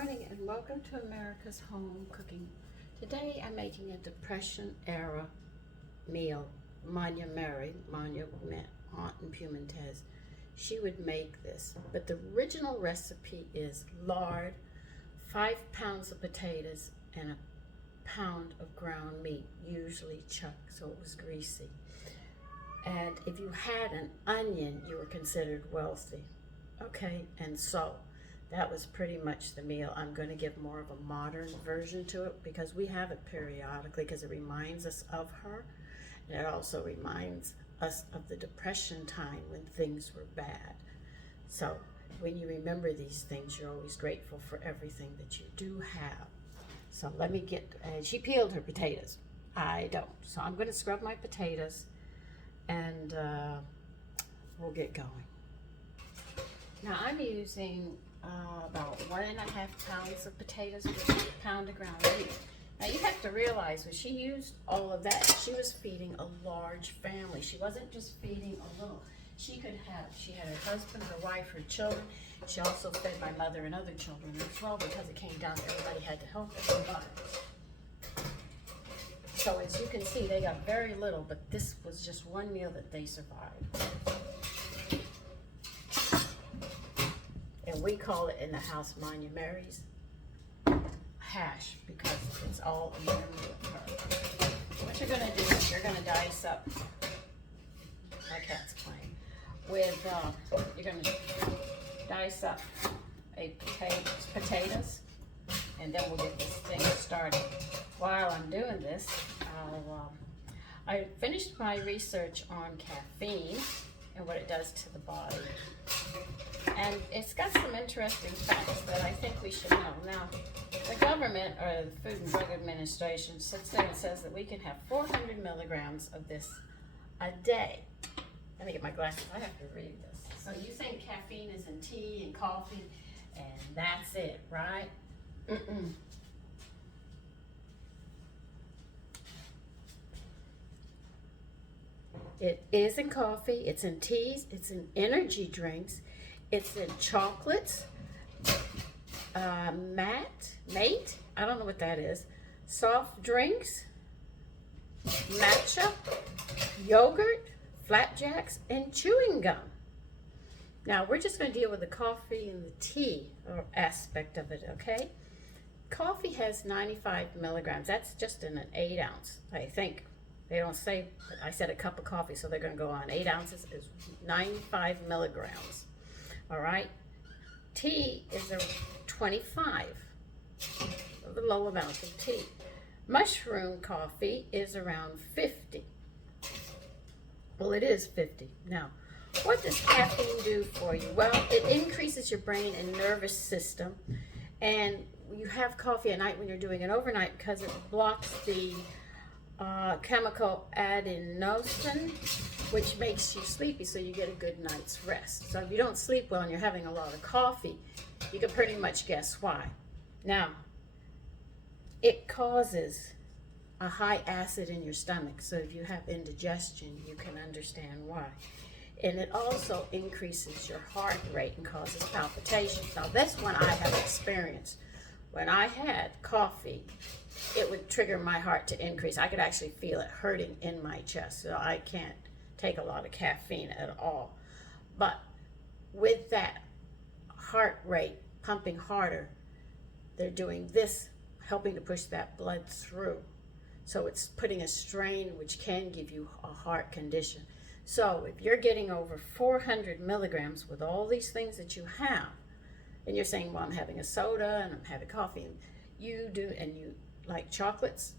morning and welcome to America's Home Cooking. Today I'm making a Depression era meal. Manya Mary, Manya Aunt in Piedmontese, she would make this. But the original recipe is lard, 5 pounds of potatoes, and a pound of ground meat, usually chuck, so it was greasy. And if you had an onion, you were considered wealthy. Okay, and salt. That was pretty much the meal. I'm going to give more of a modern version to it because we have it periodically because it reminds us of her. And it also reminds us of the Depression time when things were bad. So when you remember these things, you're always grateful for everything that you do have. So let me get, she peeled her potatoes. I don't. So I'm going to scrub my potatoes and we'll get going. Now I'm using about 1.5 pounds of potatoes with a pound of ground beef. Now you have to realize when she used all of that, she was feeding a large family. She wasn't just feeding a little. She had her husband, her wife, her children. She also fed my mother and other children as well because it came down to everybody had to help everybody. So as you can see, they got very little, but this was just one meal that they survived. And we call it in the house Manya Mary's hash because it's all a memory of her. What you're going to do is you're going to dice up, my cat's playing, with, you're going to dice up potatoes, and then we'll get this thing started. While I'm doing this, I finished my research on caffeine and what it does to the body. And it's got some interesting facts that I think we should know. Now, the government, or the Food and Drug Administration, sits there and says that we can have 400 milligrams of this a day. Let me get my glasses. I have to read this. So you think caffeine is in tea and coffee, and that's it, right? Mm-mm. It is in coffee, it's in teas, it's in energy drinks, it's in chocolates, mate, I don't know what that is, soft drinks, matcha, yogurt, flapjacks, and chewing gum. Now we're just going to deal with the coffee and the tea aspect of it, okay? Coffee has 95 milligrams. That's just in an 8 ounce, I think. They don't say, but I said a cup of coffee, so they're going to go on. 8 ounces is 95 milligrams. All right. Tea is a 25, a low amount of tea. Mushroom coffee is around 50. Well, it is 50. Now, what does caffeine do for you? Well, it increases your brain and nervous system. And you have coffee at night when you're doing it overnight because it blocks the chemical adenosine, which makes you sleepy, so you get a good night's rest. So if you don't sleep well and you're having a lot of coffee, you can pretty much guess why. Now, it causes a high acid in your stomach, so if you have indigestion, you can understand why. And it also increases your heart rate and causes palpitations. Now, this one I have experienced. When I had coffee, it would trigger my heart to increase. I could actually feel it hurting in my chest, so I can't take a lot of caffeine at all. But with that heart rate pumping harder, they're doing this, helping to push that blood through. So it's putting a strain which can give you a heart condition. So if you're getting over 400 milligrams with all these things that you have, and you're saying, well, I'm having a soda and I'm having coffee, and you do, and you like chocolates,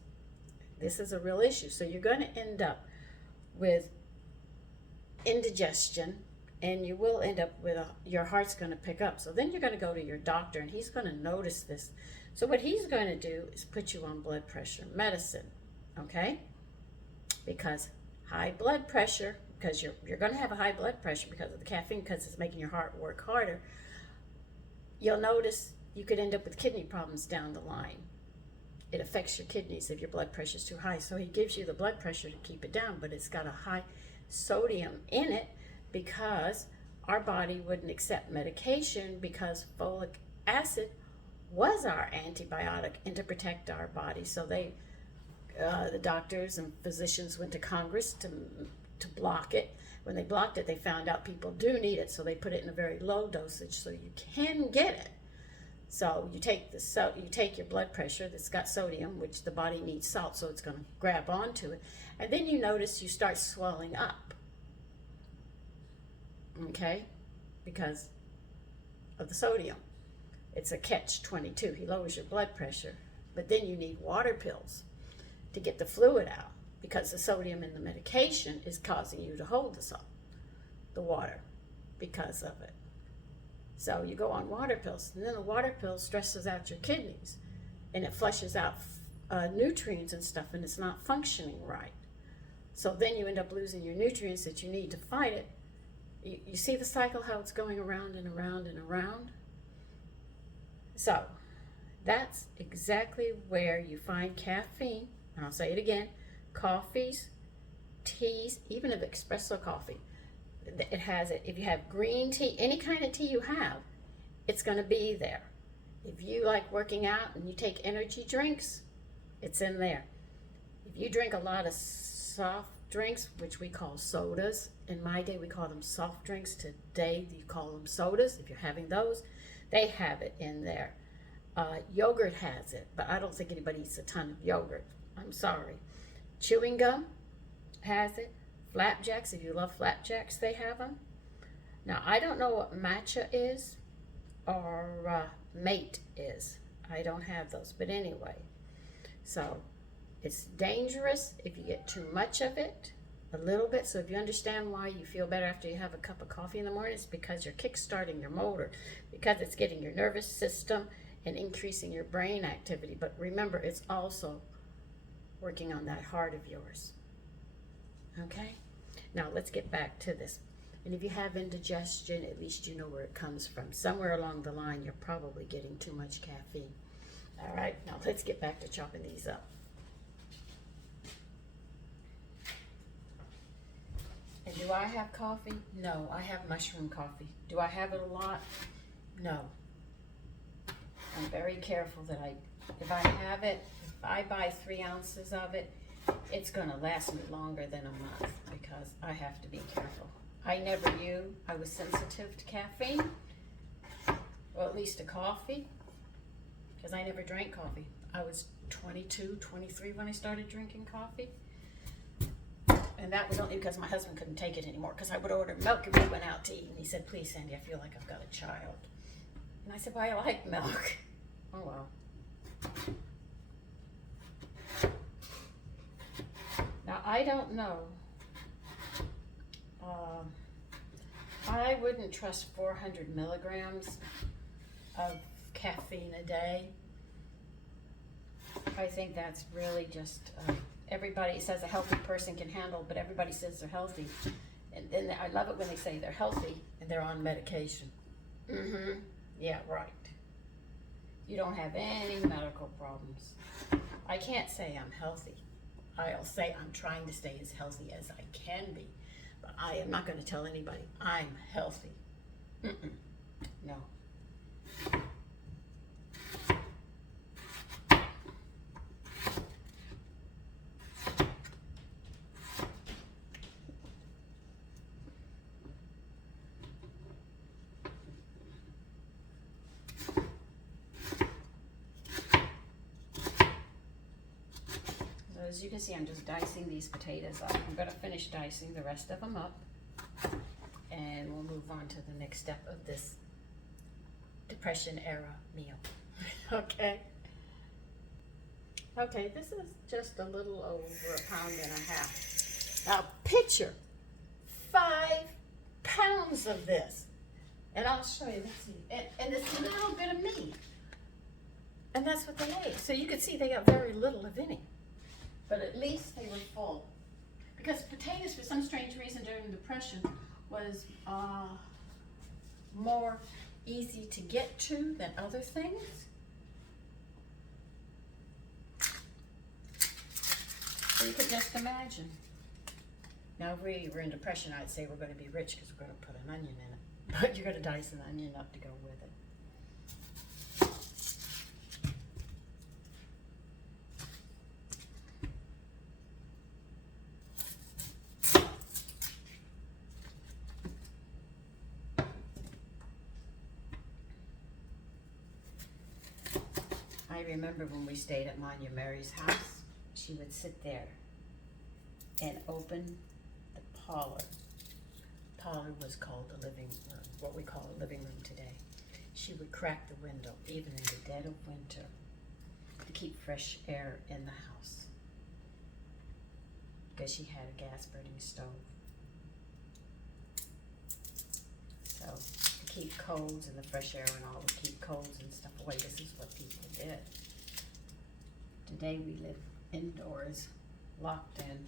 this is a real issue. So you're going to end up with indigestion, and you will end up with your heart's going to pick up. So then you're going to go to your doctor, and he's going to notice this. So what he's going to do is put you on blood pressure medicine, okay? Because high blood pressure, because you're going to have a high blood pressure because of the caffeine, because it's making your heart work harder. You'll notice you could end up with kidney problems down the line. It affects your kidneys if your blood pressure is too high. So he gives you the blood pressure to keep it down, but it's got a high sodium in it because our body wouldn't accept medication because folic acid was our antibiotic and to protect our body. So the doctors and physicians went to Congress to block it. When they blocked it, they found out people do need it, so they put it in a very low dosage so you can get it. So you take your blood pressure that's got sodium, which the body needs salt, so it's going to grab onto it, and then you notice you start swelling up. Okay, because of the sodium. It's a catch-22. He lowers your blood pressure, but then you need water pills to get the fluid out, because the sodium in the medication is causing you to hold the water because of it. So you go on water pills, and then the water pill stresses out your kidneys, and it flushes out nutrients and stuff, and it's not functioning right. So then you end up losing your nutrients that you need to fight it. You see the cycle, how it's going around and around and around? So that's exactly where you find caffeine, and I'll say it again, coffees, teas, even of espresso coffee. It has it. If you have green tea, any kind of tea you have, it's going to be there. If you like working out and you take energy drinks, it's in there. If you drink a lot of soft drinks, which we call sodas, in my day we call them soft drinks, today you call them sodas. If you're having those, they have it in there. Yogurt has it, but I don't think anybody eats a ton of yogurt. I'm sorry. Chewing gum has it. Flapjacks, if you love flapjacks, they have them. Now, I don't know what matcha is or mate is. I don't have those, but anyway. So, it's dangerous if you get too much of it, a little bit. So if you understand why you feel better after you have a cup of coffee in the morning, it's because you're kick-starting your motor, because it's getting your nervous system and increasing your brain activity. But remember, it's also working on that heart of yours. Okay? Now let's get back to this. And if you have indigestion, at least you know where it comes from. Somewhere along the line, you're probably getting too much caffeine. All right, now let's get back to chopping these up. And do I have coffee? No, I have mushroom coffee. Do I have it a lot? No. I'm very careful that if I have it, if I buy 3 ounces of it, it's gonna last me longer than a month because I have to be careful. I never knew I was sensitive to caffeine, or at least to coffee, because I never drank coffee. I was 22, 23 when I started drinking coffee. And that was only because my husband couldn't take it anymore, because I would order milk if we went out to eat. And he said, please, Sandy, I feel like I've got a child. And I said, well, I like milk. Oh, well. Now, I don't know. I wouldn't trust 400 milligrams of caffeine a day. I think that's really just... everybody says a healthy person can handle, but everybody says they're healthy. And then I love it when they say they're healthy and they're on medication. Mm-hmm. Yeah, right. You don't have any medical problems. I can't say I'm healthy. I'll say I'm trying to stay as healthy as I can be. But I am not going to tell anybody I'm healthy. Mm-mm. No. As you can see, I'm just dicing these potatoes up. I'm going to finish dicing the rest of them up, and we'll move on to the next step of this Depression era meal. Okay. Okay, this is just a little over 1.5 pounds. Now, picture 5 pounds of this, and I'll show you. Let's see, and this little bit of meat, and that's what they ate. So you can see they got very little of any. But at least they were full. Because potatoes, for some strange reason during the Depression, was more easy to get to than other things. So you could just imagine. Now, if we were in Depression, I'd say we're going to be rich because we're going to put an onion in it. But you're going to dice an onion up to go with it. I remember when we stayed at Manya Mary's house, she would sit there and open the parlor. Parlor was called the living room, what we call a living room today. She would crack the window, even in the dead of winter, to keep fresh air in the house, because she had a gas burning stove. So to keep colds and the fresh air and all, to keep colds and stuff away, this is what people did. Today we live indoors, locked in.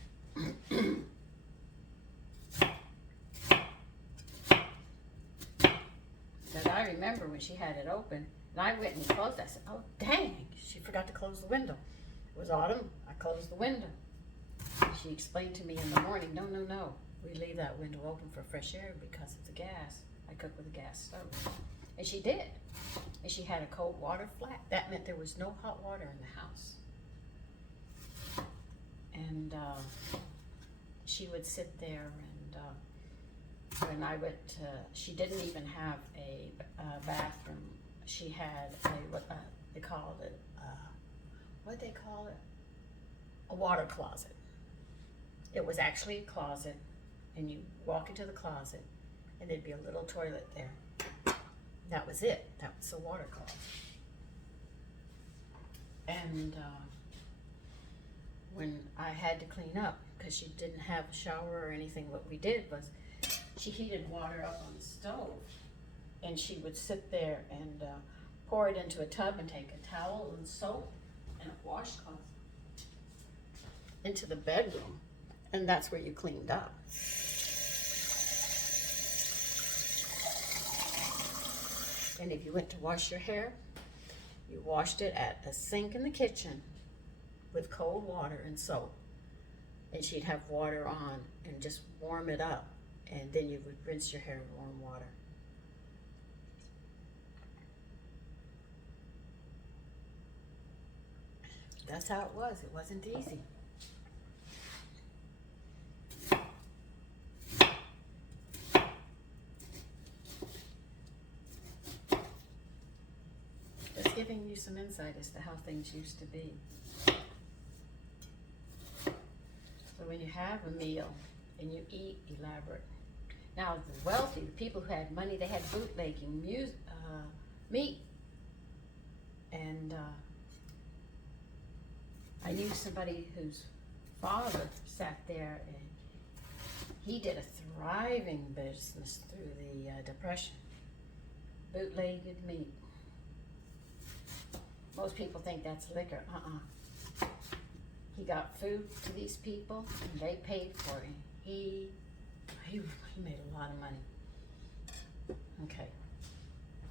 But I remember when she had it open, and I went and closed it. I said, oh dang, she forgot to close the window. It was autumn, I closed the window. She explained to me in the morning, no, we leave that window open for fresh air because of the gas. I cook with a gas stove. And she did. And she had a cold water flat. That meant there was no hot water in the house. And she would sit there and when I went to, she didn't even have a bathroom. She had what they called it, what'd they call it? A water closet. It was actually a closet, and you walk into the closet, and there'd be a little toilet there. That was it. That was the water closet. And when I had to clean up, because she didn't have a shower or anything, what we did was she heated water up on the stove, and she would sit there and pour it into a tub and take a towel and soap and a washcloth into the bedroom, and that's where you cleaned up. And if you went to wash your hair, you washed it at a sink in the kitchen with cold water and soap, and she'd have water on and just warm it up, and then you would rinse your hair in warm water. That's how it was. It wasn't easy. Just giving you some insight as to how things used to be. So when you have a meal and you eat elaborate. Now the wealthy, the people who had money, they had bootlegging meat. And I knew somebody whose father sat there, and he did a thriving business through the Depression. Bootlegged meat. Most people think that's liquor. He got food to these people, and they paid for it. He made a lot of money. Okay,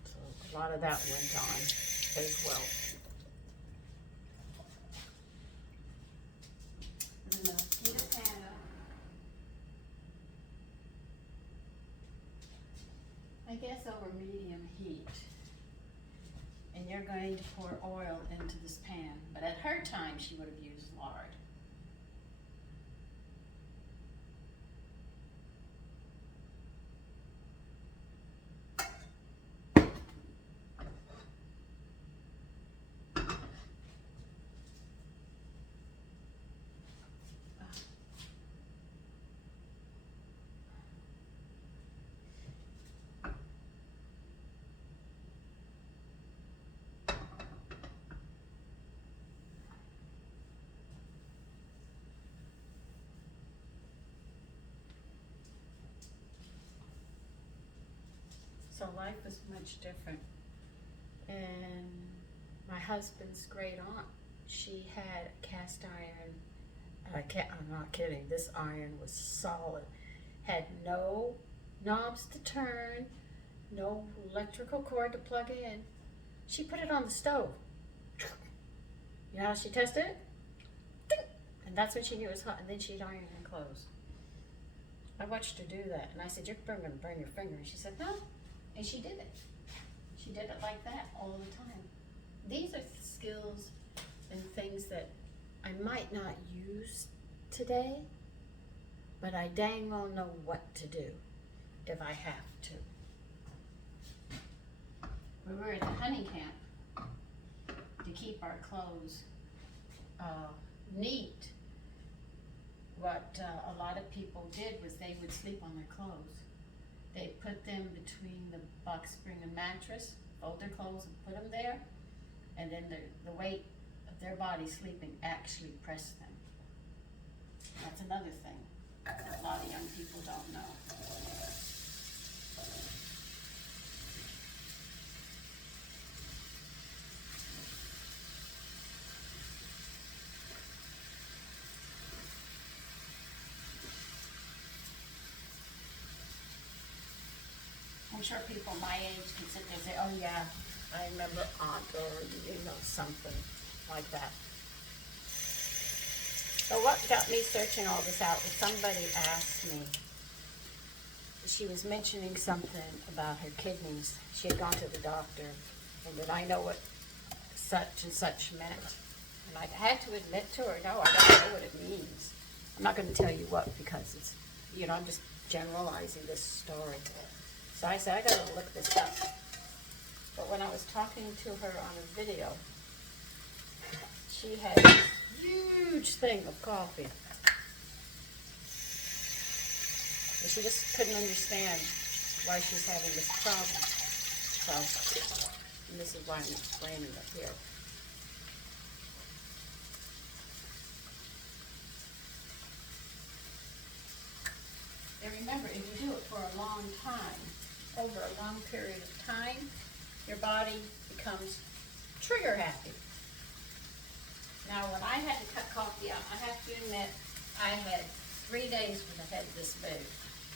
so a lot of that went on as well. And the mosquito panda. I guess over medium heat. And you're going to pour oil into this pan. But at her time, she would have used lard. So life was much different. And my husband's great aunt, she had cast iron. I'm not kidding. This iron was solid. Had no knobs to turn, no electrical cord to plug in. She put it on the stove. You know how she tested it? And that's when she knew it was hot, and then she'd iron her clothes. I watched her do that, and I said, you're going to burn your finger. And she said, no. And she did it. She did it like that all the time. These are skills and things that I might not use today, but I dang well know what to do if I have to. We were at the hunting camp to keep our clothes neat, what a lot of people did was they would sleep on their clothes. They put them between the box spring and mattress, fold their clothes and put them there, and then the weight of their body sleeping actually pressed them. That's another thing that a lot of young people don't know. I'm sure people my age can sit there and say, oh yeah, I remember aunt, or something like that. So what got me searching all this out was somebody asked me, she was mentioning something about her kidneys. She had gone to the doctor, and did I know what such and such meant? And I had to admit to her, no, I don't know what it means. I'm not going to tell you what, because it's, I'm just generalizing this story. So I said, I got to look this up. But when I was talking to her on a video, she had this huge thing of coffee. And she just couldn't understand why she's having this problem. So, and this is why I'm explaining it here. And remember, if you do it for a long time, over a long period of time, your body becomes trigger happy. Now, when I had to cut coffee out, I have to admit, I had 3 days with a head this big.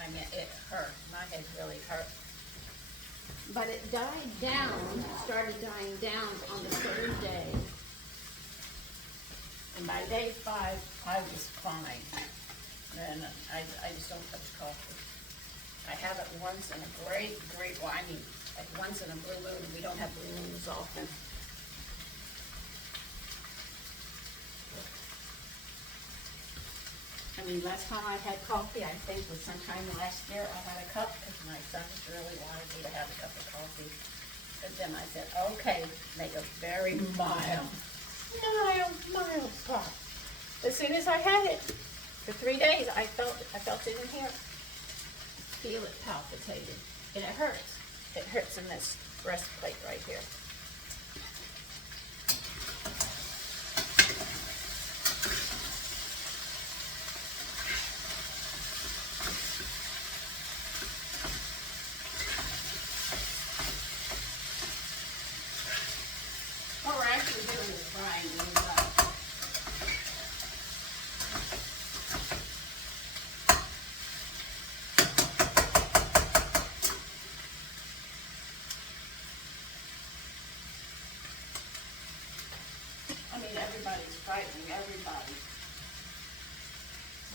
I mean, it hurt. My head really hurt. But it died down, started dying down on the 3rd day. And by day 5, I was fine. And I just don't touch coffee. I have it once in a great, well, I mean, like once in a blue moon. We don't have blue moons often. I mean, last time I had coffee, I think was sometime last year. I had a cup because my son really wanted me to have a cup of coffee. But then I said, okay, make a very mild pot. As soon as I had it, for 3 days, I felt it in here. Feel it palpitating, and it hurts. It hurts in this breastplate right here. What we're actually doing is frying these up. I mean, everybody's fighting, everybody.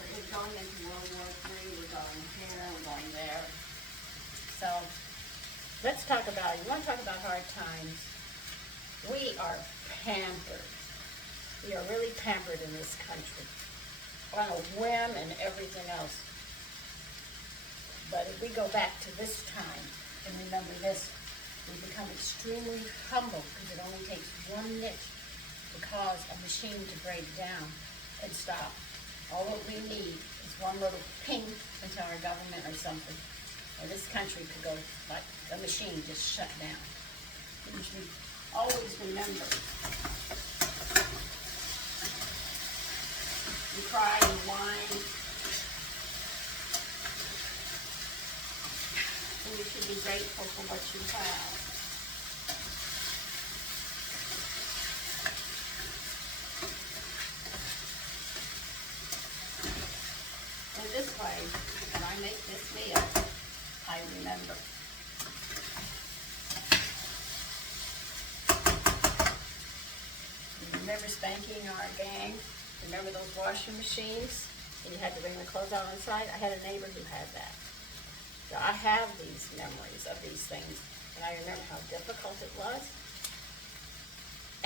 We're going into World War III, we're going here, we're going there. So, let's talk about, you want to talk about hard times? We are pampered. We are really pampered in this country. On a whim and everything else. But if we go back to this time, and remember this, we become extremely humble because it only takes one niche to cause a machine to break down and stop. All that we need is one little ping into our government or something. Or this country could go like a machine just shut down. We should always remember. You cry, you whine. And you should be grateful for what you have. This way, when I make this meal, I remember. Remember spanking our gang? Remember those washing machines? And you had to bring the clothes out inside? I had a neighbor who had that. So I have these memories of these things, and I remember how difficult it was,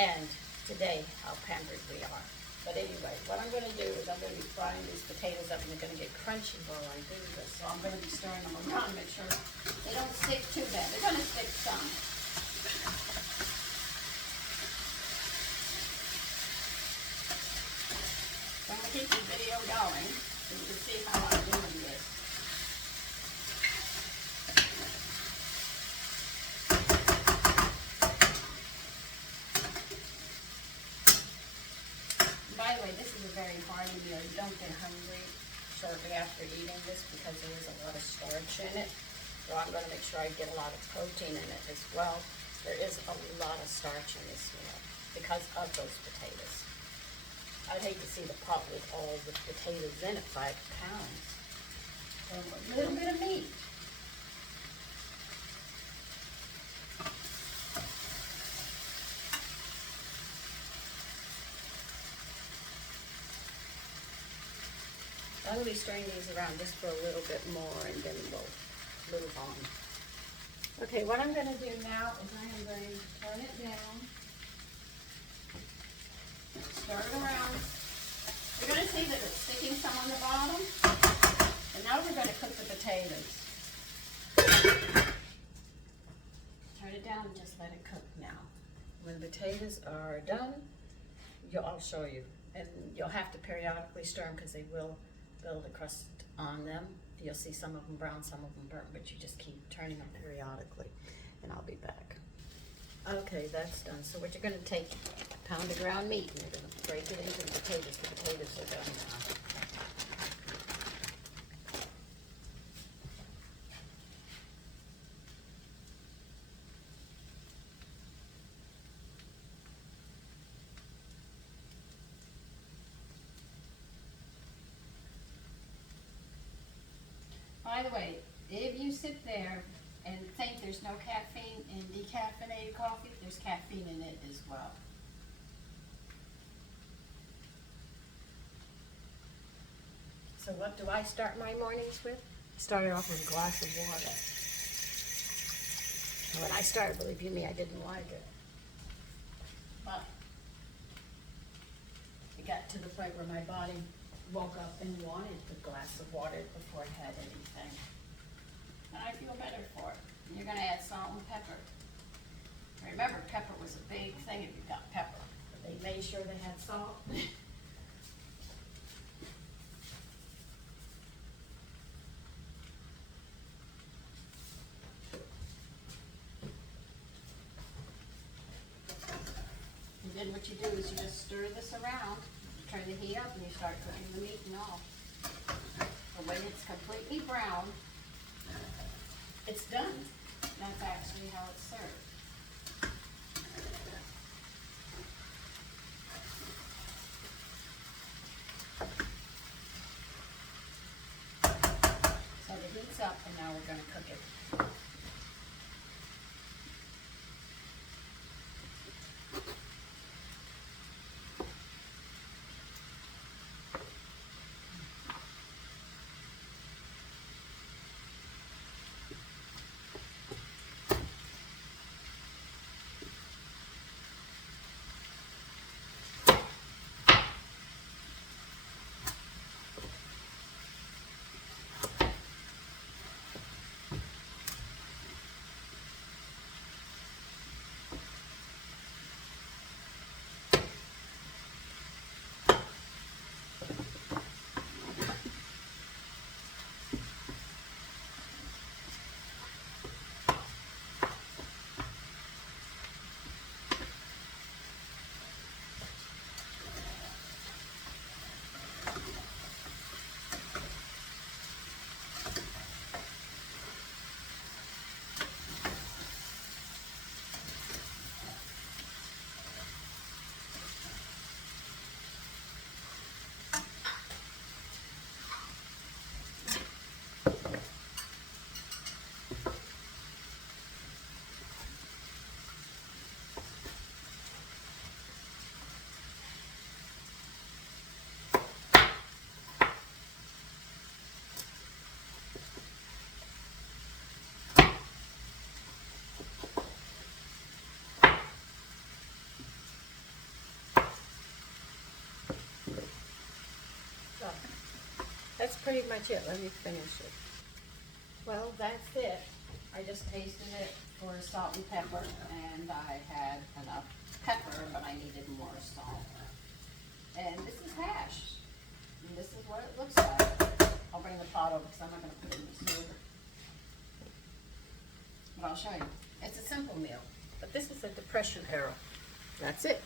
and today how pampered we are. But anyway, what I'm going to do is I'm going to be frying these potatoes up, and they're going to get crunchy while I do this. So I'm going to be stirring them around to make sure they don't stick too bad. They're going to stick some. keep the video going so you can see how I'm doing this. By the way, this is a very hearty meal. You don't get hungry shortly after eating this because there is a lot of starch in it. So I'm going to make sure I get a lot of protein in it as well. There is a lot of starch in this meal because of those potatoes. I'd hate to see the pot with all the potatoes in it, 5 pounds. So a little bit of meat. I'm going to be stirring these around just for a little bit more and then we'll move on. Okay, what I'm going to do now is I am going to turn it down, stir it around. You're going to see that it's sticking some on the bottom. And now we're going to cook the potatoes. Turn it down and just let it cook now. When the potatoes are done, I'll show you. And you'll have to periodically stir them because they will build a crust on them. You'll see some of them brown, some of them burnt, but you just keep turning them periodically. And I'll be back. Okay, that's done. So what you're going to take a pound of ground meat and you're going to break it into the potatoes. The potatoes are done now. By the way, if you sit there and think there's no caffeine in decaffeinated coffee, there's caffeine in it as well. So what do I start my mornings with? I started off with a glass of water. And when I started, believe you me, I didn't like it. But it got to the point where my body woke up and wanted the glass of water before I had anything. And I feel better for it. And you're going to add salt and pepper. Remember, pepper was a big thing if you got pepper. But they made sure they had salt. And then what you do is you just stir this around. Turn the heat up and you start cooking the meat and all. And when it's completely brown, it's done. That's actually how it's served. So the heat's up and now we're going to cook it. That's pretty much it. Let me finish it. Well, that's it. I just tasted it for salt and pepper, and I had enough pepper, but I needed more salt. And this is hash. And this is what it looks like. I'll bring the pot over because I'm not going to put it in the stove. But I'll show you. It's a simple meal, but this is a depression era. That's it.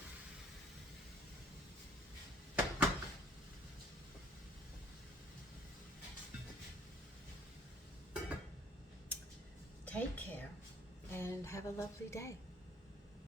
Take care and have a lovely day.